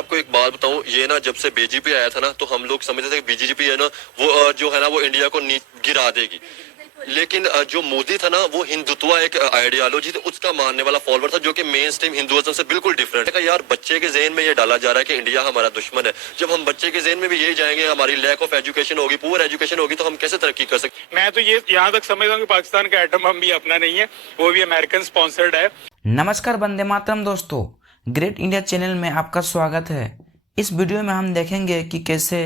आपको एक बात बताऊं, ये ना जब से बीजेपी आया था ना तो हम लोग समझते थे कि बीजेपी है ना वो जो है ना वो इंडिया को गिरा देगी। लेकिन जो मोदी था ना वो हिंदुत्व एक आइडियोलॉजी थी उसका मानने वाला फॉलोअर था, जो कि मेन स्ट्रीम हिंदुइज्म से बिल्कुल डिफरेंट है। यार बच्चे के ज़हन में ये डाला जा रहा है कि इंडिया हमारा दुश्मन है। जब हम बच्चे के ज़हन में भी यही जाएंगे, हमारी लैक ऑफ एजुकेशन होगी, पुअर एजुकेशन होगी, तो हम कैसे तरक्की कर सकते। मैं तो ये यहाँ तक समझता हूँ कि पाकिस्तान का एटम बम भी अपना नहीं है, वो भी अमेरिकन स्पॉन्सर्ड है। नमस्कार वंदे मातरम दोस्तों, ग्रेट इंडिया चैनल में आपका स्वागत है। इस वीडियो में हम देखेंगे कि कैसे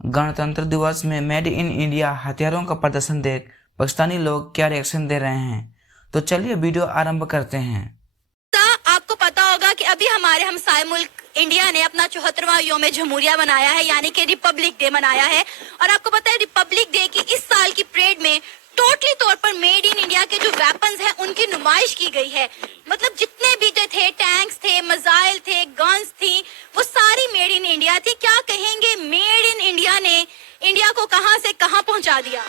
गणतंत्र दिवस में मेड इन इंडिया हथियारों का प्रदर्शन देख पाकिस्तानी लोग क्या रिएक्शन दे रहे हैं। तो चलिए वीडियो आरंभ करते हैं। आपको पता होगा कि अभी हमारे हमसाए मुल्क इंडिया ने अपना 74वां यौम जमहूरिया मनाया है, यानी कि रिपब्लिक डे मनाया है। और आपको पता है रिपब्लिक डे की इस साल की परेड में टोटली तौर पर मेड इन इंडिया के जो वेपन्स हैं उनकी नुमाइश की गई है। मतलब जितने भी जो थे, टैंक्स थे, मिसाइल थे, गन्स थी, वो सारी मेड इन इंडिया थी। क्या कहेंगे, मेड इन इंडिया ने इंडिया को कहां से कहां पहुंचा दिया।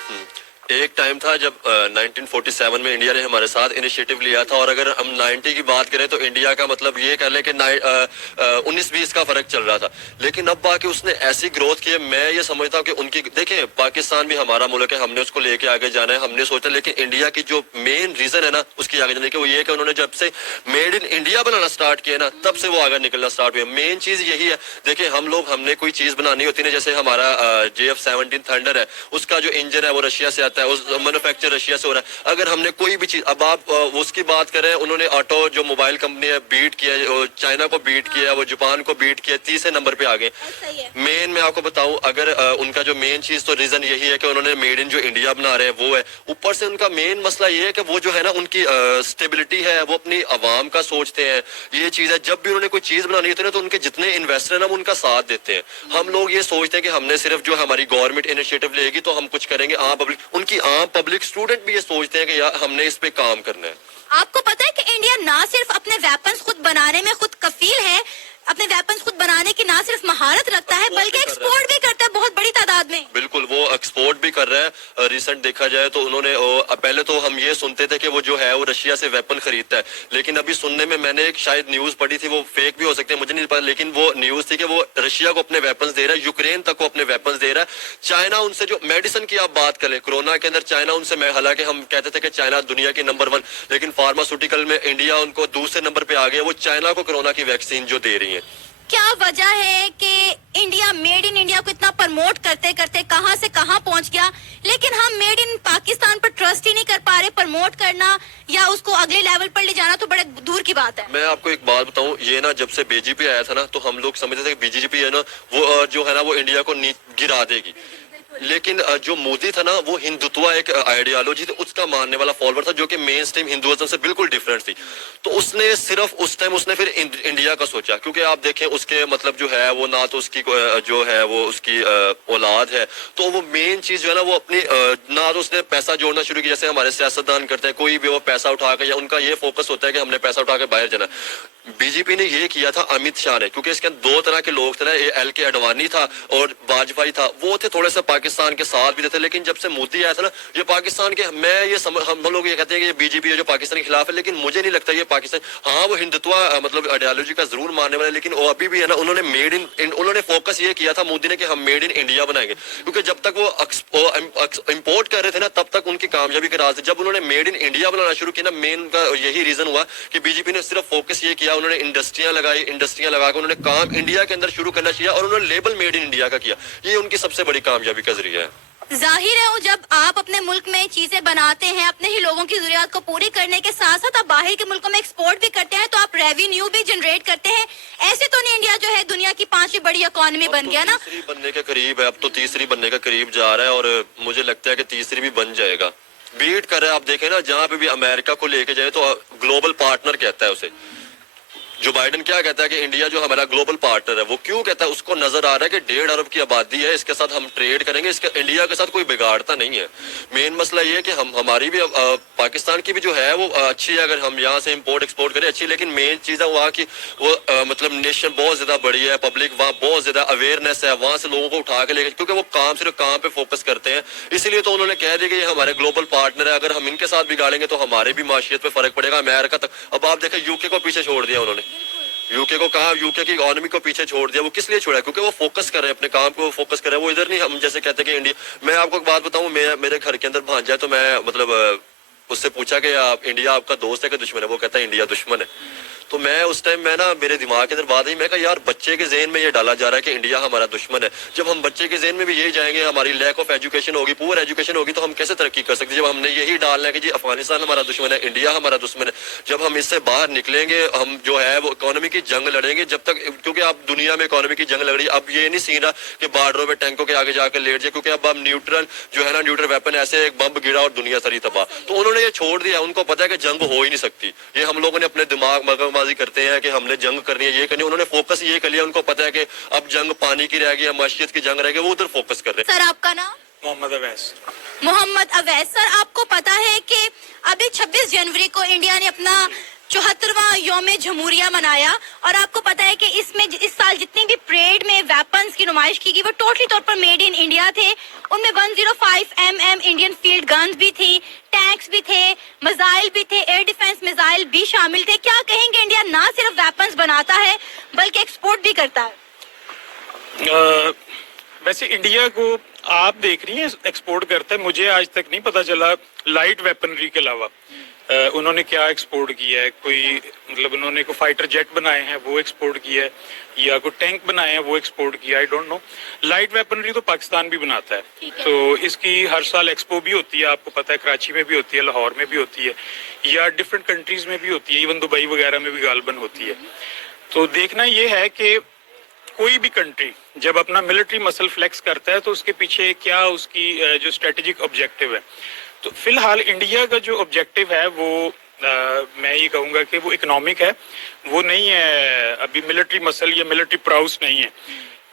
एक टाइम था जब 1947 में इंडिया ने हमारे साथ इनिशिएटिव लिया था, और अगर हम 90 की बात करें तो इंडिया का मतलब ये कर लें कि 19-20 का फर्क चल रहा था। लेकिन अब बाकी उसने ऐसी ग्रोथ की है, मैं ये समझता हूँ कि उनकी देखें, पाकिस्तान भी हमारा मुल्क है, हमने उसको लेके आगे जाना है, हमने सोचा। लेकिन इंडिया की जो मेन रीजन है ना उसकी आगे जाने की, वो ये है कि उन्होंने जब से made in India banana start किया ना तब से वो आगे निकलना स्टार्ट हुआ। मेन चीज यही है। देखिए हमने कोई चीज बनानी होती है, जैसे हमारा JF-17 थंडर है, उसका जो इंजन है वो रशिया से है, उस मैन्युफैक्चर रशिया से हो रहा है। अगर हमने कोई भी चीज, अब आप उसकी बात करें, उन्होंने ऑटो जो मोबाइल कंपनी है बीट किया, चाइना को बीट किया, वो जापान को बीट किया, तीसरे नंबर पे आ गए। मेन मैं आपको बताऊं, अगर उनका जो मेन चीज तो रीजन यही है कि उन्होंने मेड इन जो इंडिया बना रहे हैं वो है। ऊपर से उनका मेन मसला ये है कि वो जो है ना उनकी स्टेबिलिटी है, वो अपनी आवाम का सोचते हैं। ये चीज है, जब भी उन्होंने कोई चीज बनानी होती है ना तो उनके जितने इन्वेस्टर है ना उनका साथ देते हैं। हम लोग ये सोचते हैं कि हमने सिर्फ जो हमारी गवर्नमेंट इनिशिएटिव लेगी तो हम कुछ करेंगे। उनकी पब्लिक स्टूडेंट भी ये सोचते हैं कि यार हमने इस पे काम करना है। आपको पता है कि इंडिया ना सिर्फ अपने वेपन्स खुद बनाने में खुद कफील है, अपने वेपन्स खुद बनाने की ना सिर्फ महारत रखता है बल्कि एक्सपोर्ट भी करता है बहुत बड़ी तादाद में। बिल्कुल, वो एक्सपोर्ट भी कर रहा है। रिसेंट देखा जाए तो उन्होंने पहले तो हम ये सुनते थे कि वो जो है वो रशिया से वेपन खरीदता है, लेकिन अभी सुनने में मैंने एक शायद न्यूज पढ़ी थी, वो फेक भी हो सकते हैं, मुझे नहीं पता, लेकिन वो न्यूज थी कि वो रशिया को अपने वेपन्स दे रहा है, यूक्रेन तक को अपने वेपन्स दे रहा है। चाइना उनसे जो मेडिसिन की आप बात करें, कोरोना के अंदर चाइना उनसे, हालांकि हम कहते थे कि चाइना दुनिया की नंबर 1, लेकिन फार्मास्यूटिकल में इंडिया उनको दूसरे नंबर पे आ गया। वो चाइना को कोरोना की वैक्सीन जो दे रही है। क्या वजह है कि इंडिया मेड इन इंडिया को इतना प्रमोट करते करते कहां से कहां पहुंच गया, लेकिन हम मेड इन पाकिस्तान पर ट्रस्ट ही नहीं कर पा रहे। प्रमोट करना या उसको अगले लेवल पर ले जाना तो बड़े दूर की बात है। मैं आपको एक बात बताऊं, ये ना जब से बीजेपी आया था ना तो हम लोग समझते थे कि बीजेपी है ना वो जो है ना वो इंडिया को गिरा देगी। लेकिन जो मोदी था ना वो हिंदुत्व एक आइडियोलॉजी थी उसका मानने वाला फॉलोअर था, जो कि मेन स्ट्रीम हिंदुइज्म से बिल्कुल डिफरेंट थी। तो उसने सिर्फ उस टाइम उसने फिर इंडिया का सोचा, क्योंकि आप देखें उसके मतलब जो है वो ना तो उसकी जो है वो उसकी औलाद है, तो वो मेन चीज जो है ना वो अपनी ना तो उसने पैसा जोड़ना शुरू किया, जैसे हमारे सियासतदान करते हैं, कोई भी वो पैसा उठा के, या उनका ये फोकस होता है कि हमने पैसा उठा के बाहर जाना। बीजेपी ने ये किया था, अमित शाह ने, क्योंकि इसके दो तरह के लोग थे ना, LK अडवाणी था और वाजपेयी था, वो थे थोड़े से पाकिस्तान के साथ भी थे। लेकिन जब से मोदी आया था ना, ये पाकिस्तान के, मैं ये हम लोग ये कहते हैं कि ये बीजेपी है जो पाकिस्तान के खिलाफ है, लेकिन मुझे नहीं लगता ये पाकिस्तान, हाँ वो हिंदुत्व मतलब आइडियोलॉजी का जरूर मानने वाले, लेकिन वो अभी भी है ना, उन्होंने उन्होंने फोकस ये किया था मोदी ने कि हम मेड इन इंडिया बनाएंगे। क्योंकि जब तक वो इंपोर्ट कर रहे थे ना तब तक उनकी कामयाबी का राज थे। जब उन्होंने मेड इन इंडिया बनाना शुरू किया ना, मेन का यही रीजन हुआ कि बीजेपी ने सिर्फ फोकस ये किया, उन्होंने इंडस्ट्रियां लगा के उन्होंने काम इंडिया के अंदर शुरू करना चाहिए, और उन्होंने लेबल मेड इन इंडिया का किया। ये उनकी सबसे बड़ी कामयाबी का जरिया है। जाहिर है जब आप अपने मुल्क में चीजें बनाते हैं, अपने ही लोगों की जरूरत को पूरी करने के साथ साथ आप बाहर के मुल्कों में एक्सपोर्ट भी करते हैं, तो आप रेवेन्यू भी जनरेट करते हैं। ऐसे तो नहीं इंडिया जो है दुनिया की 5वीं बड़ी इकोनॉमी बन गया ना, तीसरी बनने के करीब है, अब तो तीसरी बनने का करीब जा रहा है, और मुझे लगता है कि तीसरी भी बन जाएगा। बीट कर रहा है। आप देखें ना, जहाँ पे भी अमेरिका को लेके जाए तो ग्लोबल पार्टनर कहता है उसे। जो बाइडेन क्या कहता है कि इंडिया जो हमारा ग्लोबल पार्टनर है, वो क्यों कहता है? उसको नजर आ रहा है कि 1.5 अरब की आबादी है, इसके साथ हम ट्रेड करेंगे, इसका इंडिया के साथ कोई बिगाड़ता नहीं है। मेन मसला ये है कि हमारी भी पाकिस्तान की भी जो है वो अच्छी है, अगर हम यहाँ से इंपोर्ट एक्सपोर्ट करें अच्छी, लेकिन मेन चीज है वहाँ की वो मतलब नेशन बहुत ज्यादा बड़ी है, पब्लिक वहाँ बहुत ज्यादा अवेयरनेस है, वहाँ से लोगों को उठा के लेकर, क्योंकि वो सिर्फ काम पे फोकस करते हैं, इसीलिए तो उन्होंने कह दिया कि ये हमारे ग्लोबल पार्टनर है, अगर हम इनके साथ बिगाड़ेंगे तो हमारे भी माशियत पे फर्क पड़ेगा, अमेरिका तक। अब आप देखें यूके को पीछे छोड़ दिया उन्होंने। यूके को कहा, यूके की इकोनॉमी को पीछे छोड़ दिया। वो किस लिए छोड़ा? क्योंकि वो फोकस कर रहे हैं अपने काम को, फोकस कर रहे हैं। वो इधर नहीं, हम जैसे कहते हैं कि इंडिया। मैं आपको एक बात बताऊं, मेरे घर के अंदर भांजा है, तो मैं मतलब उससे पूछा कि आप इंडिया आपका दोस्त है कि दुश्मन है? वो कहता है इंडिया दुश्मन है। तो मैं उस टाइम मैं ना, मेरे दिमाग के अंदर बात आई, मैं कहा यार बच्चे के ज़हन में ये डाला जा रहा है कि इंडिया हमारा दुश्मन है। जब हम बच्चे के ज़हन में भी यही जाएंगे, हमारी लैक ऑफ एजुकेशन होगी, पुअर एजुकेशन होगी, तो हम कैसे तरक्की कर सकते हैं? जब हमने यही डालना है कि जी अफगानिस्तान हमारा दुश्मन है, इंडिया हमारा दुश्मन है। जब हम इससे बाहर निकलेंगे, हम जो है वो इकोनॉमी की जंग लड़ेंगे जब तक, क्योंकि अब दुनिया में इकोनॉमी की जंग लड़ रही है। अब ये नहीं सीन रहा कि बॉर्डरों में टैंकों के आगे जाकर लेट जाए, क्योंकि अब न्यूट्रल जो है ना, न्यूट्रल वेपन, ऐसे एक बम गिरा और दुनिया सारी तबाह। तो उन्होंने ये छोड़ दिया, उनको पता है कि जंग हो ही नहीं सकती। ये हम लोगों ने अपने दिमाग मगजमाजी करते हैं कि हमने जंग करनी है, ये करनी है। उन्होंने फोकस ये कर लिया, उनको पता है कि अब जंग पानी की रह गई, माशियत की जंग रह गई, वो उधर फोकस कर रहे हैं। सर आपका नाम? मोहम्मद अवैस। मोहम्मद अवैस। सर आपको पता है कि अभी 26 जनवरी को इंडिया ने अपना 74वां यौम जमहूरिया मनाया, और आपको पता है कि इसमें इस साल जितनी भी परेड में वेपन्स की नुमाइश की गई वो टोटली तौर पर मेड इन इंडिया थे। उनमें 105 mm इंडियन फील्ड गन्स भी थी, टैंक्स भी थे, मिसाइल भी थे, एयर डिफेंस मिसाइल भी शामिल थे। क्या कहेंगे, इंडिया ना सिर्फ वेपन्स बनाता है बल्कि एक्सपोर्ट भी करता है? वैसे इंडिया को आप देख रही हैं एक्सपोर्ट करता है, मुझे आज तक नहीं पता चला लाइट वेपनरी के अलावा उन्होंने क्या एक्सपोर्ट किया है। कोई मतलब उन्होंने कोई फाइटर जेट बनाए हैं वो एक्सपोर्ट किया है, या कोई टैंक बनाए हैं वो एक्सपोर्ट किया, I don't know. Light weaponry तो पाकिस्तान भी बनाता है, तो इसकी हर साल एक्सपो भी होती है, आपको पता है कराची में भी होती है, लाहौर में भी होती है, या डिफरेंट कंट्रीज में भी होती है, इवन दुबई वगैरह में भी गालबन होती है। तो देखना ये है कि कोई भी कंट्री जब अपना मिलिट्री मसल फ्लेक्स करता है तो उसके पीछे क्या उसकी जो स्ट्रेटेजिक ऑब्जेक्टिव है। तो फिलहाल इंडिया का जो ऑब्जेक्टिव है वो मैं ये कहूँगा कि वो इकोनॉमिक है, वो नहीं है अभी मिलिट्री मसल या मिलिट्री प्राउस नहीं है।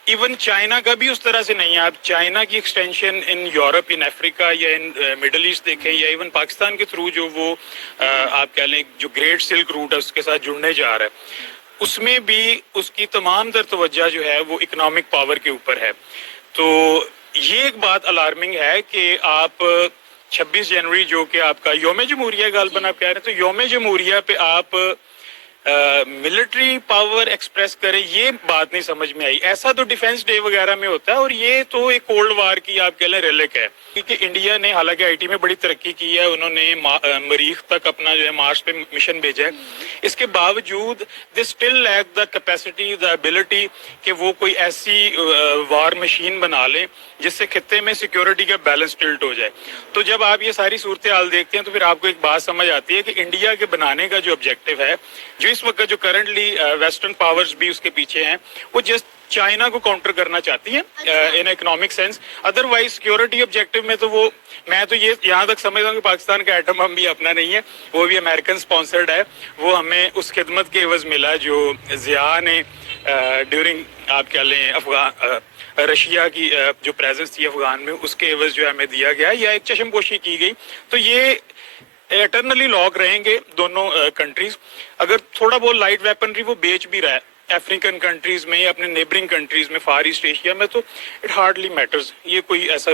इवन चाइना का भी उस तरह से नहीं है। आप चाइना की extension in Europe, in Africa या इन मिडल ईस्ट देखें, या इवन पाकिस्तान के थ्रू जो वो आप कह लें जो ग्रेट सिल्क रूट है उसके साथ जुड़ने जा रहा है, उसमें भी उसकी तमाम तर तवज्जो जो है वो इकोनॉमिक पावर के ऊपर है। तो ये एक बात अलार्मिंग है कि आप 26 जनवरी जो कि आपका यौम जमहूरिया गालबन आप कह रहे हैं, तो यौम जमहूरिया पे आप मिलिट्री पावर एक्सप्रेस करें, ये बात नहीं समझ में आई। ऐसा तो डिफेंस डे वगैरह में होता है, और ये तो एक कोल्ड वार की आप कह लें रिलिक है। क्योंकि इंडिया ने हालांकि आईटी में बड़ी तरक्की की है, उन्होंने मरीख तक अपना जो है मार्स पे मिशन भेजा है, इसके बावजूद they still lack the capacity, the ability कि वो कोई ऐसी वार मशीन बना लें जिससे खित्ते में सिक्योरिटी का बैलेंस टिल्ट हो जाए। तो जब आप ये सारी सूरत हाल देखते हैं तो फिर आपको एक बात समझ आती है कि इंडिया के बनाने का जो ऑब्जेक्टिव है, जो इस वक्त जो करंटली वेस्टर्न पावर्स भी उसके पीछे हैं, वो जस्ट चाइना को काउंटर करना चाहती है in economic sense. Otherwise security objective में तो वो, मैं तो ये यहाँ तक समझता हूँ कि पाकिस्तान का एटम बम भी अपना नहीं है, वो भी अमेरिकन स्पॉन्सर्ड है। वो हमें उस खिदमत के एवज मिला जो जिया ने ड्यूरिंग आप कह लें रशिया की जो प्रेजेंस थी अफगान में, उसके एवज जो हमें दिया गया या एक चश्मपोशी की गई। तो ये एटर्नली लॉक रहेंगे दोनों कंट्रीज। अगर थोड़ा बहुत लाइट वेपनरी वो बेच भी रहा है अफ्रीकन कंट्रीज में या अपने नेबरिंग कंट्रीज में, फार ईस्ट एशिया में, तो इट हार्डली मैटर्स। ये कोई ऐसा